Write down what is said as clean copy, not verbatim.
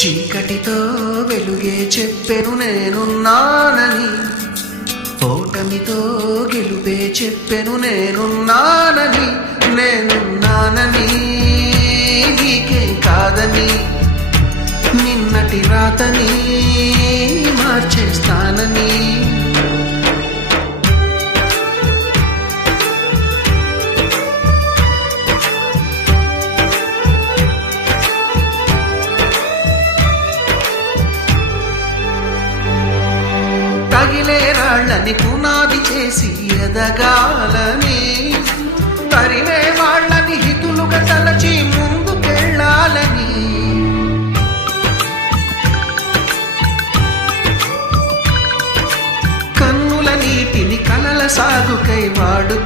చీకటితో వెలుగే చెప్పెను నేనున్నానని, ఓటమితో గెలుపే చెప్పెను నేనున్నానని. నేనున్నానని నీకే కాదని, నిన్నటి రాతని మార్చేస్తానని. తగిలే రాళ్ళని పునాది చేసి ఎదగాలని, తరిమే వాళ్ళని హితులుగా తలచి ముందుకెళ్ళాలని. కన్నుల నీటిని కలల సాగుకై వాడు